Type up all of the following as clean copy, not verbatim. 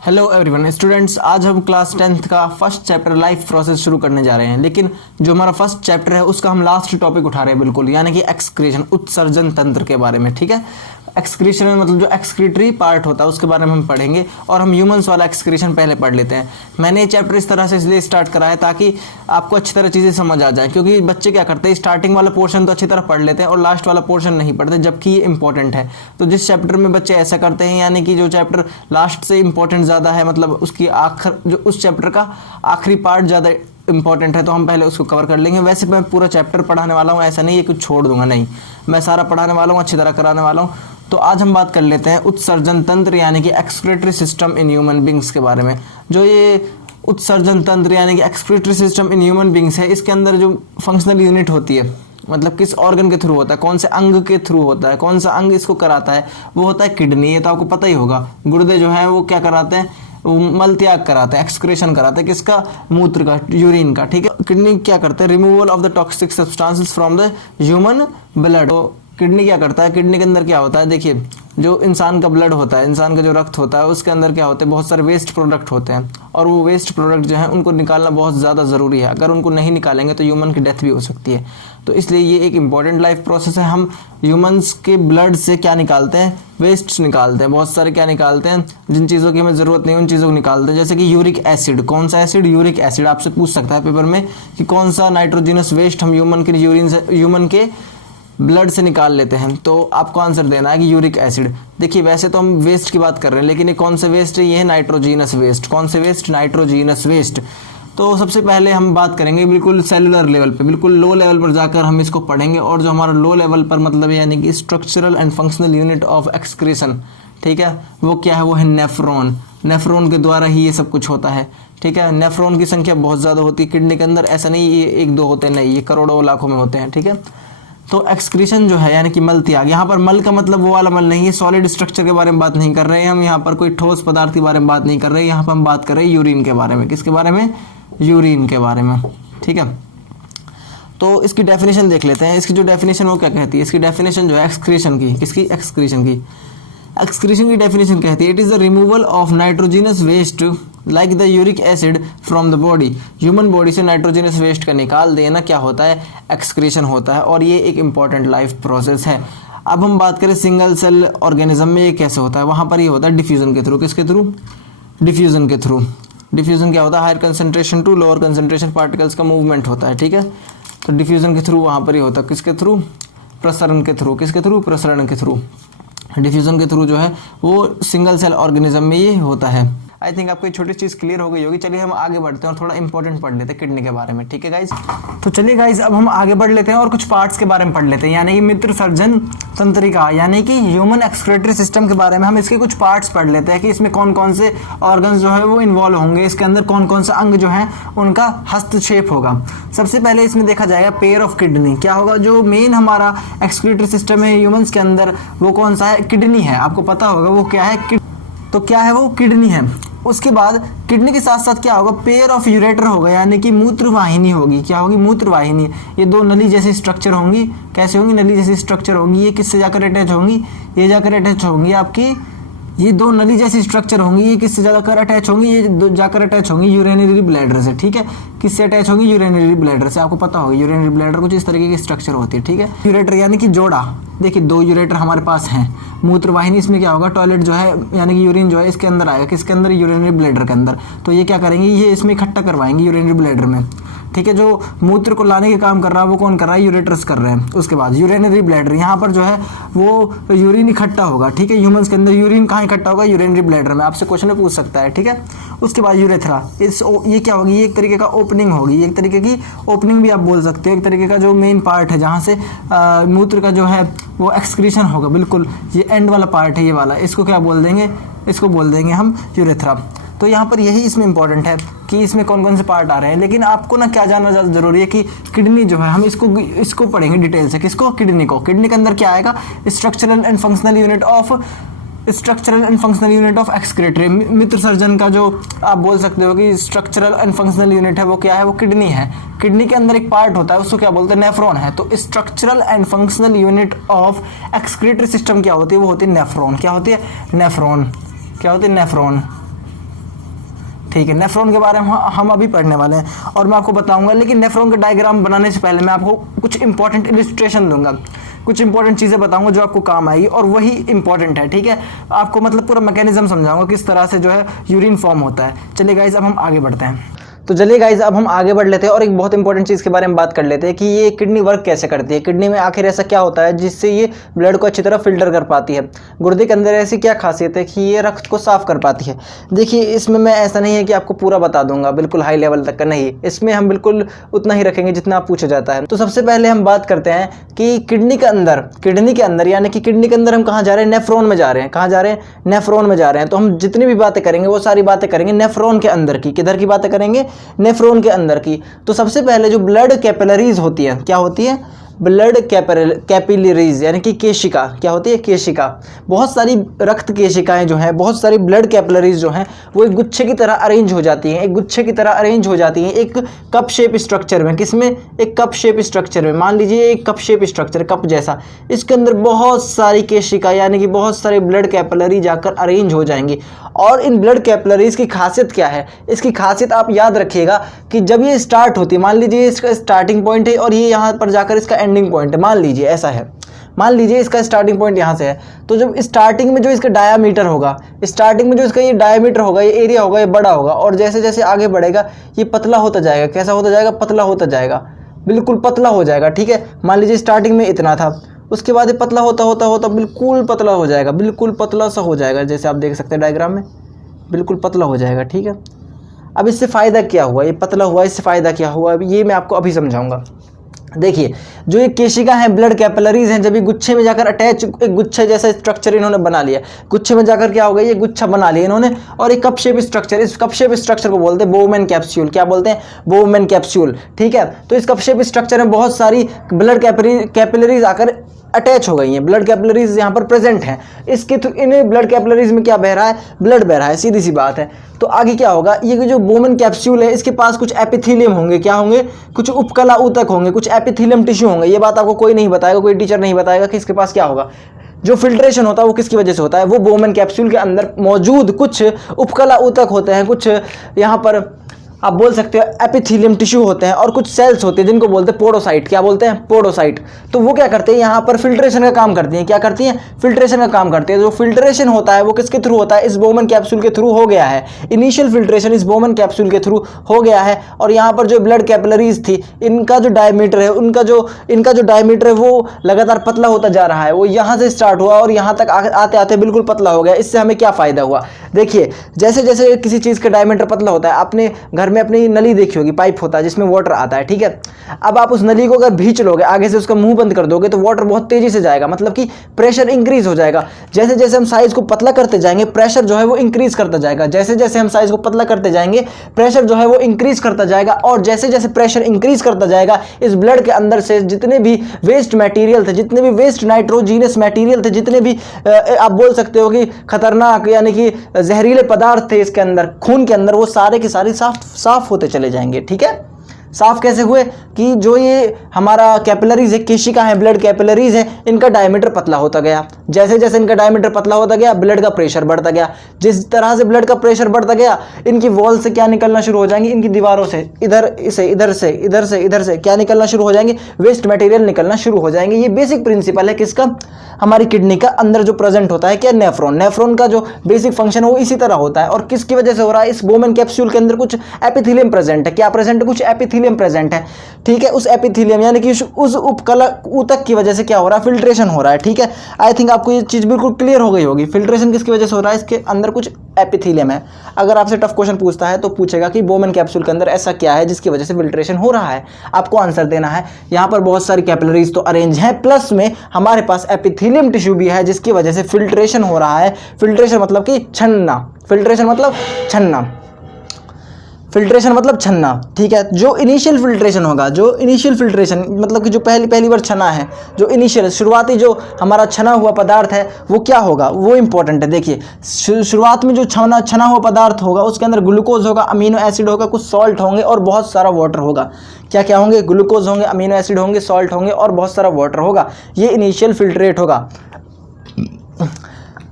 Hello everyone students, आज हम class 10th का फर्स्ट चैप्टर लाइफ प्रोसेस शुरू करने जा रहे हैं। लेकिन जो हमारा फर्स्ट चैप्टर है उसका हम लास्ट टॉपिक उठा रहे हैं बिल्कुल, यानी कि एक्सक्रीशन, उत्सर्जन तंत्र के बारे में। ठीक है, एक्सक्रीशन में मतलब जो एक्सक्रीटरी पार्ट होता है उसके बारे में हम पढ़ेंगे, और हम ह्यूमंस वाला एक्सक्रीशन पहले पढ़ लेते हैं। मैंने ये चैप्टर इस तरह से इसलिए स्टार्ट करा है ताकि आपको अच्छी तरह चीज़ें समझ आ जाए, क्योंकि बच्चे क्या करते हैं, स्टार्टिंग वाला पोर्शन तो अच्छी तरह पढ़ लेते हैं और लास्ट वाला पोर्शन नहीं पढ़ते, जबकि ये इंपॉर्टेंट है। तो जिस चैप्टर में बच्चे ऐसा करते हैं, यानी कि जो चैप्टर लास्ट से इंपॉर्टेंट ज़्यादा है, मतलब उसकी जो उस चैप्टर का आखिरी पार्ट ज़्यादा इंपॉर्टेंट है, तो हम पहले उसको कवर कर लेंगे। वैसे मैं पूरा चैप्टर पढ़ाने वाला हूँ, ऐसा नहीं है कुछ छोड़ दूंगा, नहीं, मैं सारा पढ़ाने वाला हूँ, अच्छी तरह कराने वाला हूँ। तो आज हम बात कर लेते हैं उत्सर्जन तंत्र यानी कि excretory system in human beings के बारे में। जो ये उत्सर्जन तंत्र यानी कि excretory system in human beings है, इसके अंदर जो फंक्शनल यूनिट होती है, मतलब किस ऑर्गन के थ्रू होता है, कौन से अंग के थ्रू होता है, कौन सा अंग इसको कराता है, वो होता है किडनी। ये तो आपको पता ही होगा। गुर्दे जो है वो क्या कराते हैं, वो मल त्याग कराते हैं, एक्सक्रेशन कराते हैं, किसका, मूत्र का, यूरिन का। ठीक है, किडनी क्या करते हैं, removal of the toxic substances from the human blood. तो किडनी क्या करता है, किडनी के अंदर क्या होता है, देखिए जो इंसान का ब्लड होता है, इंसान का जो रक्त होता है, उसके अंदर क्या होते हैं, बहुत सारे वेस्ट प्रोडक्ट होते हैं, और वो वेस्ट प्रोडक्ट जो है उनको निकालना बहुत ज़्यादा ज़रूरी है। अगर उनको नहीं निकालेंगे तो ह्यूमन की डेथ भी हो सकती है। तो इसलिए ये एक इंपॉर्टेंट लाइफ प्रोसेस है। हम ह्यूमंस के ब्लड से क्या निकालते हैं, वेस्ट निकालते हैं, बहुत सारे क्या निकालते हैं, जिन चीज़ों की हमें ज़रूरत नहीं उन चीज़ों को निकालते हैं। जैसे कि यूरिक एसिड, कौन सा एसिड, यूरिक एसिड। आपसे पूछ सकता है पेपर में कि कौन सा नाइट्रोजिनस वेस्ट हम ह्यूमन के यूरिन से, ह्यूमन के ब्लड से निकाल लेते हैं, तो आपको आंसर देना है कि यूरिक एसिड। देखिए वैसे तो हम वेस्ट की बात कर रहे हैं, लेकिन ये कौन से वेस्ट है, ये है नाइट्रोजीनस वेस्ट। कौन से वेस्ट, नाइट्रोजीनस वेस्ट। तो सबसे पहले हम बात करेंगे बिल्कुल सेलुलर लेवल पे, बिल्कुल लो लेवल पर जाकर हम इसको पढ़ेंगे। और जो हमारा लो लेवल पर मतलब यानी कि structural and functional unit of excretion, ठीक है, वो क्या है, वो है नेफ्रॉन। नेफ्रॉन के द्वारा ही ये सब कुछ होता है। ठीक है, नेफ्रॉन की संख्या बहुत ज़्यादा होती है किडनी के अंदर, ऐसा नहीं ये एक दो होते, नहीं, ये करोड़ों लाखों में होते हैं। ठीक है, तो एक्सक्रीशन जो है यानी कि मल त्याग, यहाँ पर मल का मतलब वो वाला मल नहीं है, सॉलिड स्ट्रक्चर के बारे में बात नहीं कर रहे हैं हम, यहाँ पर कोई ठोस पदार्थ के बारे में बात नहीं कर रहे हैं, यहाँ पर हम बात कर रहे हैं यूरिन के बारे में। किसके बारे में, यूरिन के बारे में। ठीक है, तो इसकी डेफिनेशन देख लेते हैं। इसकी जो डेफिनेशन वो क्या कहती है, इसकी डेफिनेशन जो है एक्सक्रीशन की, किसकी, एक्सक्रीशन की। एक्सक्रीशन की डेफिनेशन कहती है, it is the removal of nitrogenous waste like the uric acid from the body. Human body से नाइट्रोजिनस वेस्ट का निकाल देना क्या होता है, एक्सक्रीशन होता है, और ये एक इंपॉर्टेंट लाइफ प्रोसेस है। अब हम बात करें सिंगल सेल ऑर्गेनिज्म में ये कैसे होता है, वहाँ पर ये होता है डिफ्यूजन के थ्रू। किसके थ्रू, डिफ्यूजन के थ्रू। डिफ्यूजन क्या होता है, higher concentration to lower concentration particles का मूवमेंट होता है। ठीक है, तो डिफ्यूजन के थ्रू वहाँ पर ही होता है, किसके थ्रू, प्रसरण के थ्रू। किसके थ्रू, प्रसरण के थ्रू। डिफ्यूजन के थ्रू जो है वो सिंगल सेल ऑर्गेनिज्म में ये होता है। आई थिंक आपको ये छोटी चीज़ क्लियर हो गई होगी। चलिए हम आगे बढ़ते हैं और थोड़ा इंपॉर्टेंट पढ़ लेते हैं किडनी के बारे में। ठीक है गाइज, तो चलिए गाइज अब हम आगे बढ़ लेते हैं और कुछ पार्ट्स के बारे में पढ़ लेते हैं, यानी कि मूत्र सर्जन तंत्रिका, यानी कि ह्यूमन एक्सक्रीटरी सिस्टम के बारे में हम इसके कुछ पार्ट्स पढ़ लेते हैं कि इसमें कौन कौन से ऑर्गन्स जो है वो इन्वॉल्व होंगे, इसके अंदर कौन कौन सा अंग जो है उनका हस्तक्षेप होगा। सबसे पहले इसमें देखा जाएगा पेयर ऑफ किडनी। क्या होगा, जो मेन हमारा एक्सक्रीटरी सिस्टम है ह्यूमंस के अंदर, वो कौन सा है, किडनी है। आपको पता होगा वो क्या है, तो क्या है वो, किडनी है। उसके बाद किडनी के साथ साथ क्या होगा, पेयर ऑफ यूरेटर होगा, यानी कि मूत्रवाहिनी होगी। क्या होगी, मूत्रवाहिनी। ये दो नली जैसी स्ट्रक्चर होंगी। कैसे होंगी, नली जैसी स्ट्रक्चर होंगी। ये किससे जाकर अटैच होंगी, ये जाकर अटैच होंगी आपकी, ये दो नली जैसी स्ट्रक्चर होंगी। ये किससे जाकर अटैच होंगी, ये जाकर अटैच होंगी यूरिनरी ब्लैडर से। ठीक है, किससे अटैच होंगी, यूरिनरी ब्लैडर से। आपको पता होगा यूरिनरी ब्लैडर कुछ इस तरीके की स्ट्रक्चर होती है। ठीक है, यूरेटर यानी कि जोड़ा। देखिए दो यूरेटर हमारे पास हैं। मूत्रवाहिनी, इसमें क्या होगा, टॉयलेट जो है यानी कि यूरिन जो है इसके अंदर आएगा, किसके अंदर, यूरिनरी ब्लैडर के अंदर। तो ये क्या करेंगे, ये इसमें इकट्ठा करवाएंगे यूरिनरी ब्लैडर में। ठीक है, जो मूत्र को लाने के काम कर रहा है वो कौन कर रहा है, यूरेटर्स कर रहे हैं। उसके बाद यूरिनरी ब्लैडर, यहाँ पर जो है वो यूरिन इकट्ठा होगा। ठीक है, ह्यूमंस के अंदर यूरिन कहाँ इकट्ठा होगा, यूरिनरी ब्लैडर में। आपसे क्वेश्चन पूछ सकता है। ठीक है, उसके बाद यूरेथ्रा, ये क्या होगी, ये एक तरीके का ओपनिंग होगी, एक तरीके की ओपनिंग भी आप बोल सकते हो, एक तरीके का जो मेन पार्ट है जहाँ से मूत्र का जो है वो एक्सक्रीशन होगा। बिल्कुल ये एंड वाला पार्ट है, ये वाला, इसको क्या बोल देंगे, इसको बोल देंगे हम यूरेथ्रा। तो यहाँ पर यही इसमें इंपॉर्टेंट है कि इसमें कौन कौन से पार्ट आ रहे हैं। लेकिन आपको ना क्या जानना ज़्यादा जरूरी है कि किडनी जो है हम इसको पढ़ेंगे डिटेल से। किसको, किडनी को। किडनी के अंदर क्या आएगा, structural and functional unit of excretory. मूत्र सर्जन का जो आप बोल सकते हो कि स्ट्रक्चरल एंड फंक्शनल यूनिट है वो क्या है, वो किडनी है। किडनी के अंदर एक पार्ट होता है उसको क्या बोलते हैं, नेफ्रॉन है। तो structural and functional unit of excretory system क्या होती है, वो होती है नेफ्रॉन। क्या होती है, नेफ्रॉन। क्या होती है, नेफ्रॉन। ठीक है, नेफ्रॉन के बारे में हम अभी पढ़ने वाले हैं और मैं आपको बताऊंगा, लेकिन नेफ्रॉन का डायग्राम बनाने से पहले मैं आपको कुछ इंपॉर्टेंट इलिस्ट्रेशन दूंगा, कुछ इंपॉर्टेंट चीज़ें बताऊंगा जो आपको काम आएगी और वही इंपॉर्टेंट है। ठीक है, आपको मतलब पूरा मैकेनिज्म समझाऊंगा किस तरह से जो है यूरिन फॉर्म होता है। चलिए गाइस, अब हम आगे बढ़ते हैं। तो चलिए गाइज, अब हम आगे बढ़ लेते हैं और एक बहुत इंपॉर्टेंट चीज़ के बारे में बात कर लेते हैं कि ये किडनी वर्क कैसे करती है। किडनी में आखिर ऐसा क्या होता है जिससे ये ब्लड को अच्छी तरह फिल्टर कर पाती है। गुर्दे के अंदर ऐसी क्या खासियत है कि ये रक्त को साफ कर पाती है। देखिए, इसमें मैं ऐसा नहीं है कि आपको पूरा बता दूंगा बिल्कुल हाई लेवल तक का, नहीं, इसमें हम बिल्कुल उतना ही रखेंगे जितना आप पूछा जाता है। तो सबसे पहले हम बात करते हैं कि किडनी के अंदर यानी कि किडनी के अंदर हम कहाँ जा रहे हैं, नेफ्रॉन में जा रहे हैं। कहाँ जा रहे हैं, नेफ्रॉन में जा रहे हैं। तो हम जितनी भी बातें करेंगे वो सारी बातें करेंगे नेफ्रॉन के अंदर की। किधर की बातें करेंगे, नेफ्रॉन के अंदर की। तो सबसे पहले जो ब्लड कैपिलरीज होती है, क्या होती है, ब्लड कैपिलरीज यानी कि केशिका। क्या होती है, केशिका। बहुत सारी रक्त केशिकाएं जो हैं, बहुत सारी ब्लड कैपिलरीज जो हैं, वो एक गुच्छे की तरह अरेंज हो जाती हैं, एक गुच्छे की तरह अरेंज हो जाती हैं एक कप शेप स्ट्रक्चर में। किसमें, एक कप शेप स्ट्रक्चर में। मान लीजिए एक कप शेप स्ट्रक्चर, कप जैसा, इसके अंदर बहुत सारी केशिका यानी कि बहुत सारे ब्लड कैपिलरी जाकर अरेंज हो जाएंगी। और इन ब्लड कैपिलरीज की खासियत क्या है, इसकी खासियत आप याद रखिएगा कि जब ये स्टार्ट होती है, मान लीजिए इसका स्टार्टिंग पॉइंट है और ये यहाँ पर जाकर इसका एंडिंग पॉइंट है, मान लीजिए ऐसा है, मान लीजिए इसका स्टार्टिंग पॉइंट यहाँ से है। तो जब स्टार्टिंग में जो इसका डायामीटर होगा, स्टार्टिंग में जो इसका ये डायामीटर होगा, ये एरिया होगा, ये बड़ा होगा और जैसे जैसे आगे बढ़ेगा ये पतला होता जाएगा। कैसा होता जाएगा, पतला होता जाएगा, बिल्कुल पतला हो जाएगा। ठीक है, मान लीजिए स्टार्टिंग में इतना था, उसके बाद ये पतला होता होता होता बिल्कुल पतला हो जाएगा, बिल्कुल पतला सा हो जाएगा, जैसे आप देख सकते हैं डायग्राम में, बिल्कुल पतला हो जाएगा। ठीक है, अब इससे फ़ायदा क्या हुआ, ये पतला हुआ, इससे फ़ायदा क्या हुआ, ये मैं आपको अभी समझाऊंगा। देखिए, जो ये केशिका है, ब्लड कैपिलरीज हैं, जब ये गुच्छे में जाकर अटैच, एक गुच्छे जैसा स्ट्रक्चर इन्होंने बना लिया, गुच्छे में जाकर क्या हो गया, ये गुच्छा बना लिया इन्होंने और एक कप शेप स्ट्रक्चर, इस कप शेप स्ट्रक्चर को बोलते हैं बोवेन कैप्सूल। क्या बोलते हैं, बोवेन कैप्सूल। ठीक है, तो इस कप शेप स्ट्रक्चर में बहुत सारी ब्लड कैपिलरीज आकर अटैच हो गई हैं, ब्लड कैपिलरीज यहाँ पर प्रेजेंट हैं। इसके इन ब्लड कैपिलरीज में क्या बह रहा है, ब्लड बह रहा है, सीधी सी बात है। तो आगे क्या होगा, ये जो बोवेन कैप्सूल है इसके पास कुछ एपिथेलियम होंगे, क्या होंगे, कुछ उपकला ऊतक होंगे, कुछ एपिथेलियम टिश्यू होंगे। ये बात आपको कोई नहीं बताएगा, कोई टीचर नहीं बताएगा कि इसके पास क्या होगा। जो फिल्ट्रेशन होता है वो किसकी वजह से होता है, वो बोवेन कैप्सूल के अंदर मौजूद कुछ उपकला ऊतक होते हैं, कुछ यहाँ पर आप बोल सकते हो एपिथेलियम टिश्यू होते हैं और कुछ सेल्स होते हैं जिनको बोलते हैं पोडोसाइट। क्या बोलते हैं, पोडोसाइट। तो वो क्या करते हैं, यहाँ पर फिल्ट्रेशन का काम करती हैं। क्या करती हैं, फिल्ट्रेशन का काम करती है। जो फिल्ट्रेशन होता है वो किसके थ्रू होता है, इस बोवेन कैप्सूल के थ्रू हो गया है। इनिशियल फिल्ट्रेशन इस बोवेन कैप्सूल के थ्रू हो गया है और यहाँ पर जो ब्लड कैपिलरीज थी, इनका जो डायमीटर है, इनका जो डायमीटर है वो लगातार पतला होता जा रहा है। वो यहाँ से स्टार्ट हुआ और यहाँ तक आते आते बिल्कुल पतला हो गया। इससे हमें क्या फायदा हुआ, देखिए, जैसे जैसे किसी चीज़ का डायमीटर पतला होता है, आपने घर में अपनी नली देखी होगी, पाइप होता है जिसमें वाटर आता है। ठीक है, अब आप उस नली को अगर भींच लोगे, आगे से उसका मुंह बंद कर दोगे तो वाटर बहुत तेजी से जाएगा, मतलब कि प्रेशर इंक्रीज हो जाएगा। जैसे जैसे हम साइज को पतला करते जाएंगे, प्रेशर जो है वो इंक्रीज करता जाएगा। जैसे जैसे हम साइज को पतला करते जाएंगे, प्रेशर जो है वो इंक्रीज करता जाएगा और जैसे जैसे प्रेशर इंक्रीज करता जाएगा, इस ब्लड के अंदर से जितने भी वेस्ट मटेरियल थे, जितने भी वेस्ट नाइट्रोजीनस मटेरियल थे, जितने भी आप बोल सकते हो कि खतरनाक यानी कि जहरीले पदार्थ थे इसके अंदर, खून के अंदर, वो सारे के सारे साफ होते चले जाएंगे। ठीक है, साफ कैसे हुए कि जो ये हमारा कैपिलरीज है, केशिका है, ब्लड कैपिलरीज है, इनका डायमीटर पतला होता गया। जैसे जैसे इनका डायमीटर पतला होता गया, ब्लड का प्रेशर बढ़ता गया। जिस तरह से ब्लड का प्रेशर बढ़ता गया, इनकी वॉल से क्या निकलना शुरू हो जाएंगी, इनकी दीवारों से, इधर से क्या निकलना शुरू हो जाएंगे, वेस्ट मटेरियल निकलना शुरू हो जाएंगे। ये बेसिक प्रिंसिपल है किसका, हमारी किडनी का अंदर जो प्रेजेंट होता है क्या, नेफ्रॉन। नेफ्रॉन का जो बेसिक फंक्शन है वो इसी तरह होता है और किसकी वजह से हो रहा है, इस बोवेन कैप्सूल के अंदर कुछ एपिथेलियम प्रेजेंट है। क्या प्रेजेंट है, कुछ एपिथेलियम प्रेजेंट है। ठीक है, उस एपिथेलियम यानी कि उस उपकला ऊतक की वजह से क्या हो रहा है, फिल्ट्रेशन हो रहा है। ठीक है, आई थिंक आपको ये चीज बिल्कुल क्लियर हो गई होगी। फिल्ट्रेशन किसकी वजह से हो रहा है, इसके अंदर कुछ एपिथेलियम है। अगर आपसे टफ क्वेश्चन पूछता है तो पूछेगा कि बोवेन कैप्सूल के अंदर ऐसा क्या है जिसकी वजह से फिल्ट्रेशन हो रहा है, आपको आंसर देना है। यहाँ पर बहुत सारी कैपिलरीज तो अरेंज हैं, प्लस में हमारे पास एपिथेलियम टिश्यू भी है जिसकी वजह से फिल्ट्रेशन हो रहा है। फिल्ट्रेशन मतलब कि छन्ना, फिल्ट्रेशन मतलब छन्ना, फिल्ट्रेशन मतलब छन्ना। ठीक है, जो इनिशियल फिल्ट्रेशन होगा, जो इनिशियल फिल्ट्रेशन मतलब कि जो पहली बार छना है, जो इनिशियल शुरुआती जो हमारा छना हुआ पदार्थ है वो क्या होगा, वो इंपॉर्टेंट है। देखिए, शुरुआत में जो छना हुआ पदार्थ होगा उसके अंदर ग्लूकोज होगा, अमीनो एसिड होगा, कुछ सॉल्ट होंगे और बहुत सारा वाटर होगा। क्या क्या होंगे, ग्लूकोज होंगे, अमीनो एसिड होंगे, सॉल्ट होंगे और बहुत सारा वाटर होगा। ये इनिशियल फिल्ट्रेट होगा।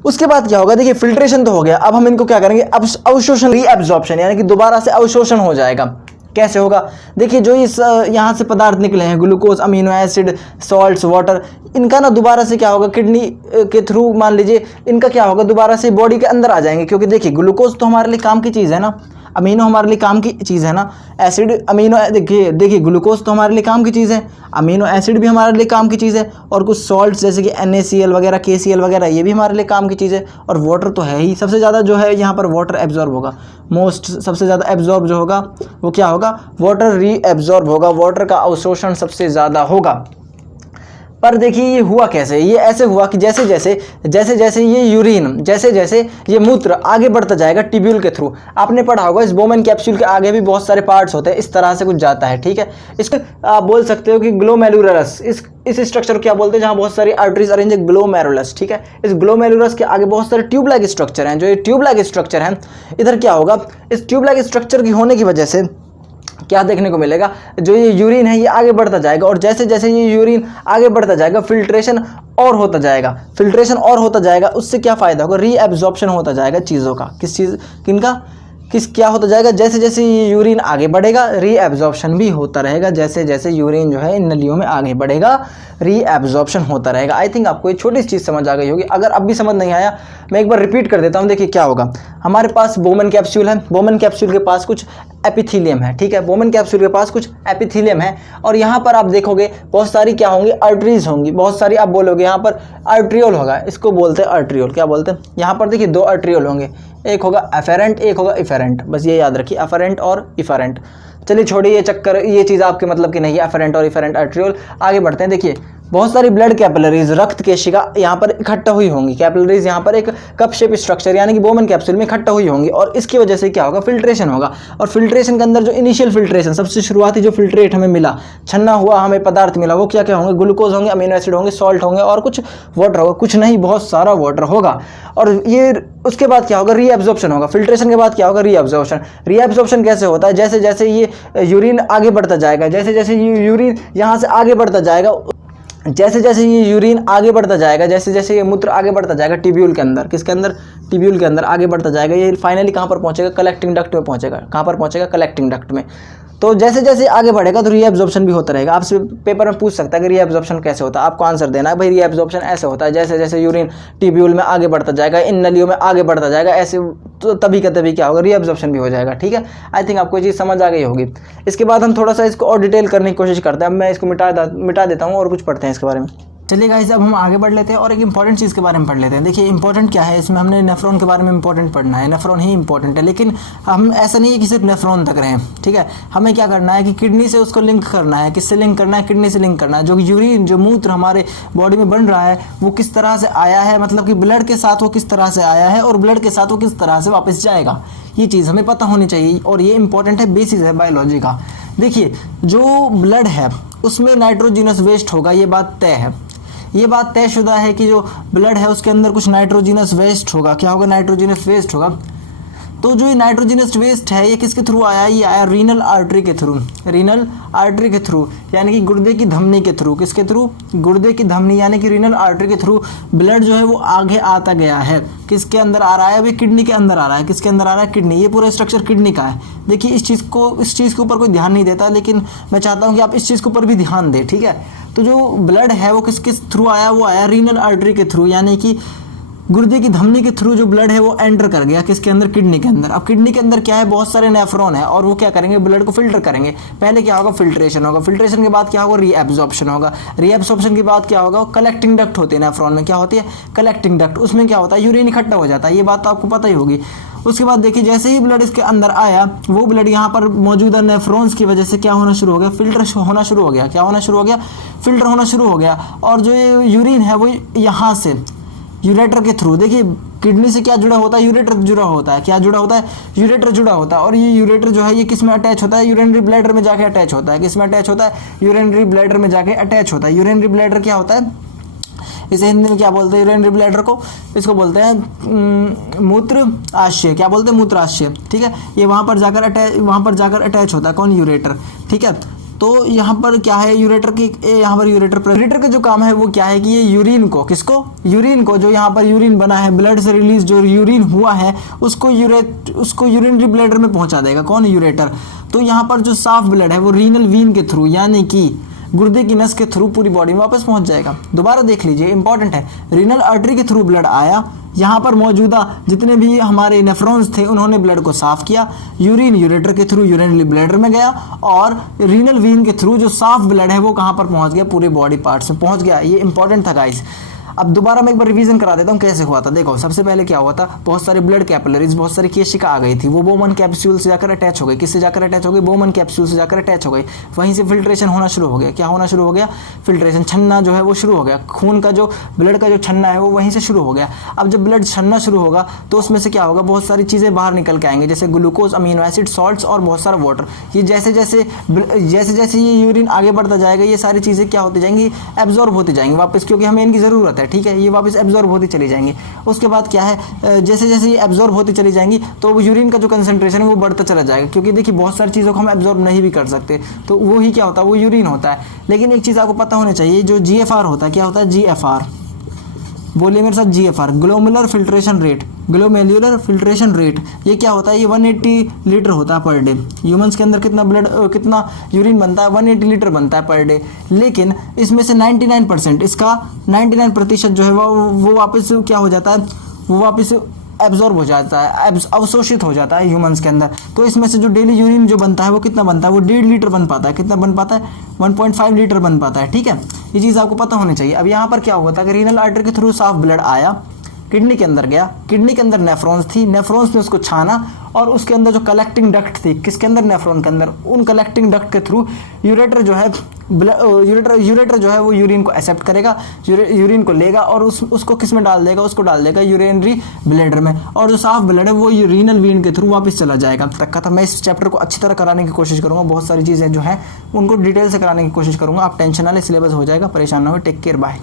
उसके बाद क्या होगा, देखिए फिल्ट्रेशन तो हो गया, अब हम इनको क्या करेंगे, अब अवशोषण, रीएब्जॉर्प्शन, यानी कि दोबारा से अवशोषण हो जाएगा। कैसे होगा, देखिए जो इस यहाँ से पदार्थ निकले हैं, glucose, amino acid, salts, water, इनका ना दोबारा से क्या होगा, किडनी के थ्रू मान लीजिए इनका क्या होगा, दोबारा से बॉडी के अंदर आ जाएंगे। क्योंकि देखिए ग्लूकोज तो हमारे लिए काम की चीज़ है ना, अमीनो हमारे लिए काम की चीज़ है ना, एसिड, अमीनो, देखिए ग्लूकोज तो हमारे लिए काम की चीज़ है, अमीनो एसिड भी हमारे लिए काम की चीज़ है, और कुछ सॉल्ट्स जैसे कि NaCl वगैरह, KCl वगैरह, ये भी हमारे लिए काम की चीज़ है। और वाटर तो है ही, सबसे ज़्यादा जो है यहाँ पर वाटर एब्जॉर्ब होगा, मोस्ट सबसे ज़्यादा एब्जॉर्ब जो होगा वो क्या होगा, वाटर रीएब्जॉर्ब होगा, वाटर का अवशोषण सबसे ज़्यादा होगा। पर देखिए ये हुआ कैसे, ये ऐसे हुआ कि जैसे जैसे ये यूरिन, जैसे जैसे ये मूत्र आगे बढ़ता जाएगा ट्यूब्यूल के थ्रू, आपने पढ़ा होगा इस बोमेन कैप्सूल के आगे भी बहुत सारे पार्ट्स होते हैं, इस तरह से कुछ जाता है, ठीक है। इसको आप बोल सकते हो कि ग्लोमेरुलस, इस स्ट्रक्चर को क्या बोलते हैं, जहाँ बहुत सारी आर्टरीज अरेंज है, ग्लोमेरुलस, ठीक है। इस ग्लोमेरुलस के आगे बहुत सारे ट्यूब लाइक स्ट्रक्चर हैं, जो ये ट्यूब लाइक स्ट्रक्चर हैं, इधर क्या होगा, इस ट्यूब लाइक स्ट्रक्चर की होने की वजह से क्या देखने को मिलेगा, जो ये यूरिन है ये आगे बढ़ता जाएगा, और जैसे जैसे ये यूरिन आगे बढ़ता जाएगा फिल्ट्रेशन और होता जाएगा, फिल्ट्रेशन और होता जाएगा, उससे क्या फ़ायदा होगा, रीएब्जॉर्प्शन होता जाएगा चीज़ों का, किस चीज़, किनका, क्या होता जाएगा, जैसे जैसे ये यूरिन आगे बढ़ेगा रीएब्जॉर्प्शन भी होता रहेगा, जैसे जैसे यूरिन जो है इन नलियों में आगे बढ़ेगा रीएब्जॉर्प्शन होता रहेगा। आई थिंक आपको ये छोटी सी चीज़ समझ आ गई होगी। अगर अब भी समझ नहीं आया मैं एक बार रिपीट कर देता हूँ। देखिए क्या होगा, हमारे पास बोमेन कैप्सूल है, बोमेन कैप्सूल के पास कुछ एपिथीलियम है, ठीक है, बोमेन कैप्सूल के पास कुछ एपिथीलियम है, और यहाँ पर आप देखोगे बहुत सारी क्या होंगी, आर्टरीज होंगी, बहुत सारी, आप बोलोगे यहाँ पर आर्ट्रियोल होगा, इसको बोलते हैं आर्ट्रियोल, क्या बोलते हैं, यहाँ पर देखिए 2 आर्ट्रियोल होंगे, एक होगा एफेरेंट, एक होगा इफेरेंट, बस ये याद रखिए, एफेरेंट और इफेरेंट। चलिए छोड़िए ये चक्कर, ये चीज़ आपके मतलब की नहीं है, एफेरेंट और इफेरेंट आर्ट्रियोल। आगे बढ़ते हैं। देखिए बहुत सारी ब्लड कैपिलरीज, रक्त केशिका यहाँ पर इकट्ठा हुई होंगी, कैपिलरीज यहाँ पर एक कप शेप स्ट्रक्चर यानी कि बोमेन कैप्सूल में इकट्ठा हुई होंगी, और इसकी वजह से क्या होगा, फिल्ट्रेशन होगा। और फिल्ट्रेशन के अंदर जो इनिशियल फिल्ट्रेशन, सबसे शुरुआती जो फिल्ट्रेट हमें मिला, छन्ना हुआ हमें पदार्थ मिला, वो क्या क्या होंगे, ग्लूकोज होंगे, अमीनो एसिड होंगे, सॉल्ट होंगे, और कुछ वाटर होगा, कुछ नहीं बहुत सारा वाटर होगा। और ये उसके बाद क्या होगा, रीएब्जॉर्प्शन होगा। फिल्ट्रेशन के बाद क्या होगा, रीएब्जॉर्प्शन। रीएब्जॉर्प्शन कैसे होता है, जैसे जैसे ये यूरिन आगे बढ़ता जाएगा, जैसे जैसे ये यूरिन यहाँ से आगे बढ़ता जाएगा, जैसे जैसे ये यूरिन आगे बढ़ता जाएगा, जैसे जैसे ये मूत्र आगे बढ़ता जाएगा ट्यूब्यूल के अंदर, किसके अंदर, ट्यूब्यूल के अंदर आगे बढ़ता जाएगा, ये फाइनली कहाँ पर पहुँचेगा, कलेक्टिंग डक्ट में पहुँचेगा। कहाँ पर पहुँचेगा, कलेक्टिंग डक्ट में। तो जैसे जैसे आगे बढ़ेगा तो रीएब्जॉर्प्शन भी होता रहेगा। आपसे पेपर में पूछ सकता है कि रीएब्जॉर्प्शन कैसे होता है, आपको आंसर देना है भाई रीएब्जॉर्प्शन ऐसे होता है, जैसे जैसे यूरिन ट्यूब्यूल में आगे बढ़ता जाएगा, इन नलियों में आगे बढ़ता जाएगा, ऐसे तो तभी का तभी क्या होगा, रीएब्जॉर्प्शन भी हो जाएगा, ठीक है। आई थिंक आपको ये चीज़ समझ आ गई होगी। इसके बाद हम थोड़ा सा इसको और डिटेल करने की कोशिश करते हैं। अब मैं इसको मिटा देता हूँ और कुछ पढ़ते हैं इसके बारे में। चलिए गाइस, अब हम आगे बढ़ लेते हैं और एक इंपॉर्टेंट चीज़ के बारे में पढ़ लेते हैं। देखिए इंपॉर्टेंट क्या है, इसमें हमने नेफ्रॉन के बारे में इंपॉर्टेंट पढ़ना है, नेफ्रॉन ही इंपॉर्टेंट है, लेकिन हम ऐसा नहीं है कि सिर्फ नेफ्रॉन तक रहें, ठीक है। हमें क्या करना है कि किडनी से उसको लिंक करना है, किससे लिंक करना है, किडनी से लिंक करना है। जो यूरिन, जो मूत्र हमारे बॉडी में बन रहा है वो किस तरह से आया है, मतलब कि ब्लड के साथ वो किस तरह से आया है और ब्लड के साथ वो किस तरह से वापस जाएगा, ये चीज़ हमें पता होनी चाहिए, और ये इंपॉर्टेंट है, बेसिस है बायोलॉजी का। देखिए जो ब्लड है उसमें नाइट्रोजिनस वेस्ट होगा, ये बात तय है, ये बात तयशुदा है कि जो ब्लड है उसके अंदर कुछ नाइट्रोजिनस वेस्ट होगा। क्या होगा, नाइट्रोजिनस वेस्ट होगा। तो जो ये नाइट्रोजिनस वेस्ट है ये किसके थ्रू आया, ये आया रीनल आर्टरी के थ्रू, रीनल आर्टरी के थ्रू, यानी कि गुर्दे की धमनी के थ्रू। किसके थ्रू, गुर्दे की धमनी यानी कि रीनल आर्टरी के थ्रू ब्लड जो है वो आगे आता गया है। किसके अंदर आ रहा है, अभी किडनी के अंदर आ रहा है। किसके अंदर आ रहा है, किडनी। ये पूरा स्ट्रक्चर किडनी का है। देखिए इस चीज़ के ऊपर कोई ध्यान नहीं देता, लेकिन मैं चाहता हूँ कि आप इस चीज़ के ऊपर भी ध्यान दें, ठीक है। तो जो ब्लड है वो किस थ्रू आया, वो आया रीनल आर्टरी के थ्रू, यानी कि गुर्दे की धमनी के थ्रू जो ब्लड है वो एंटर कर गया किसके अंदर, किडनी के अंदर। अब किडनी के अंदर क्या है, बहुत सारे नेफ्रॉन है और वो क्या करेंगे, ब्लड को फिल्टर करेंगे। पहले क्या होगा, फिल्ट्रेशन होगा, फिल्ट्रेशन के बाद क्या होगा, रीएब्जॉर्प्शन होगा, रीएब्जॉर्प्शन के बाद क्या होगा, कलेक्टिंग डक्ट होती है नेफ्रॉन में। क्या होती है, कलेक्टिंग डक्ट। उसमें क्या होता है, यूरिन इकट्ठा हो जाता है, ये बात तो आपको पता ही होगी। उसके बाद देखिए जैसे ही ब्लड इसके अंदर आया, वो ब्लड यहाँ पर मौजूदा नेफ्रॉन्स की वजह से क्या होना शुरू हो गया, फिल्टर होना शुरू हो गया। क्या होना शुरू हो गया, फिल्टर होना शुरू हो गया। और जो ये यूरिन है वो यहाँ से यूरेटर के थ्रू, देखिए किडनी से क्या जुड़ा होता है, यूरेटर जुड़ा होता है। क्या जुड़ा होता है, यूरेटर जुड़ा होता है। और ये यूरेटर जो है ये किस में अटैच होता है, यूरिनरी ब्लैडर में जाके अटैच होता है। किस में अटैच होता है, यूरिनरी ब्लैडर में जाके अटैच होता है। यूरिनरी ब्लैडर क्या होता है, इसे हिंदी में क्या बोलते हैं, यूरिनरी ब्लैडर को, इसको बोलते हैं मूत्र आशय। क्या बोलते हैं, मूत्र आशय, ठीक है। ये वहाँ पर जाकर अटैच होता है, कौन, यूरेटर, ठीक है। तो यहाँ पर क्या है, यूरेटर की यहाँ पर यूरेटर का जो काम है वो क्या है कि ये यूरिन को, किसको, यूरिन को, जो यहाँ पर यूरिन बना है, ब्लड से रिलीज जो यूरिन हुआ है उसको यूरिनरी ब्लैडर में पहुंचा देगा। कौन, यूरेटर। तो यहाँ पर जो साफ ब्लड है वो रीनल वीन के थ्रू यानी कि गुर्दे की नस के थ्रू पूरी बॉडी में वापस पहुंच जाएगा। दोबारा देख लीजिए, इंपॉर्टेंट है, रीनल आर्टरी के थ्रू ब्लड आया, यहाँ पर मौजूदा जितने भी हमारे नेफ्रॉन्स थे उन्होंने ब्लड को साफ किया, यूरिन यूरेटर के थ्रू यूरिनरी ब्लैडर में गया और रीनल वीन के थ्रू जो साफ ब्लड है वो कहाँ पर पहुंच गया, पूरे बॉडी पार्ट्स में पहुंच गया। ये इंपॉर्टेंट था गाइस। अब दोबारा मैं एक बार रिवीजन करा देता हूँ कैसे हुआ था। देखो, सबसे पहले क्या हुआ था, बहुत सारे ब्लड कैपिलरीज, बहुत सारी केशिका आ गई थी, वो बोमन कैप्सूल से जाकर अटैच हो गई। किससे जाकर अटैच हो गई, बोमन कैप्सूल से जाकर अटैच हो गई। वहीं से फिल्ट्रेशन होना शुरू हो गया। क्या होना शुरू हो गया, फिल्ट्रेशन, छन्ना जो है वो शुरू हो गया। खून का जो ब्लड का जो छन्ना है वो वहीं से शुरू हो गया। अब जब ब्लड छन्ना शुरू होगा तो उसमें से क्या होगा, बहुत सारी चीज़ें बाहर निकल के आएंगे, जैसे ग्लूकोज, अमीनो एसिड, सॉल्ट्स और बहुत सारा वाटर। ये जैसे जैसे ये यूरिन आगे बढ़ता जाएगा ये सारी चीज़ें क्या होती जाएंगी, एब्जॉर्ब होती जाएंगी वापस, क्योंकि हमें इनकी ज़रूरत है। ठीक है, ये वापस एब्जॉर्ब होती चली जाएंगी। उसके बाद क्या है, जैसे जैसे ये एब्जॉर्ब होती चली जाएंगी तो यूरिन का जो कंसंट्रेशन है वो बढ़ता चला जाएगा, क्योंकि देखिए बहुत सारी चीज़ों को हम एब्जॉर्ब नहीं भी कर सकते, तो वो ही क्या होता है, वो यूरिन होता है। लेकिन एक चीज़ आपको पता होनी चाहिए, जो GFR होता है, क्या होता है, GFR, बोलिए मेरे साथ, GFR, glomerular filtration rate, glomerular filtration rate, ये क्या होता है, ये 180 लीटर होता है पर डे। ह्यूमंस के अंदर कितना यूरिन बनता है, 180 लीटर बनता है पर डे। लेकिन इसमें से 99%, इसका 99% जो है वो वापस क्या हो जाता है, वो वापस एब्जॉर्ब हो जाता है, अवशोषित हो जाता है ह्यूमंस के अंदर। तो इसमें से जो डेली यूरिन जो बनता है वो कितना बनता है, वो 1.5 लीटर बन पाता है। कितना बन पाता है, 1.5 लीटर बन पाता है। ठीक है, ये चीज़ आपको पता होनी चाहिए। अब यहाँ पर क्या हुआ था कि रीनल आर्टरी के थ्रू साफ ब्लड आया, किडनी के अंदर गया, किडनी के अंदर नेफ्रॉन्स थी, नेफ्रॉन्स ने उसको छाना और उसके अंदर जो कलेक्टिंग डक्ट थी, किसके अंदर, नेफ्रॉन के अंदर, उन कलेक्टिंग डक्ट के थ्रू यूरेटर जो है यूरेटर जो है वो यूरिन को एक्सेप्ट करेगा, यूरिन को लेगा और उसको किस में डाल देगा, उसको डाल देगा यूरिनरी ब्लैडर में, और जो साफ ब्लड है वो यूरिनल वीन के थ्रू वापस चला जाएगा। अब तक का था, मैं इस चैप्टर को अच्छी तरह कराने की कोशिश करूंगा, बहुत सारी चीज़ें जो हैं उनको डिटेल से कराने की कोशिश करूंगा। आप टेंशन ना ले, सिलेबस हो जाएगा, परेशान ना हो। Take care, bye.